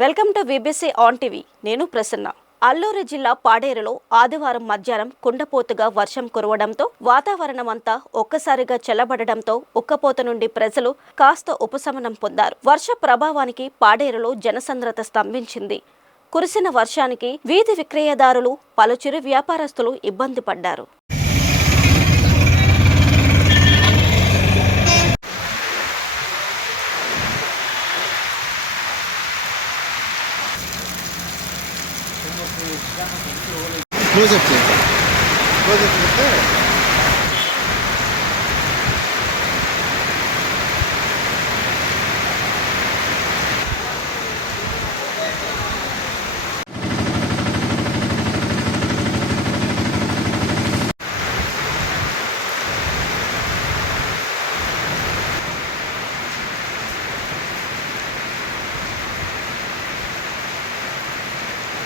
Welcome to VBC on TV. నేను ప్రసన్న. అల్లూరు జిల్లా పాడేరులో ఆదివారం మధ్యాహ్నం కుండపోతుగా వర్షం కురవడంతో వాతావరణమంతా ఒక్కసారిగా చల్లబడడంతో ఉక్కపోత నుండి ప్రజలు కాస్త ఉపశమనం పొందారు. వర్ష ప్రభావానికి పాడేరులో జనసంద్రత స్తంభించింది. కురిసిన వర్షానికి వీధి విక్రయదారులు, పలు చిరు వ్యాపారస్తులు ఇబ్బంది పడ్డారు. క్లోజప్ చేస్తే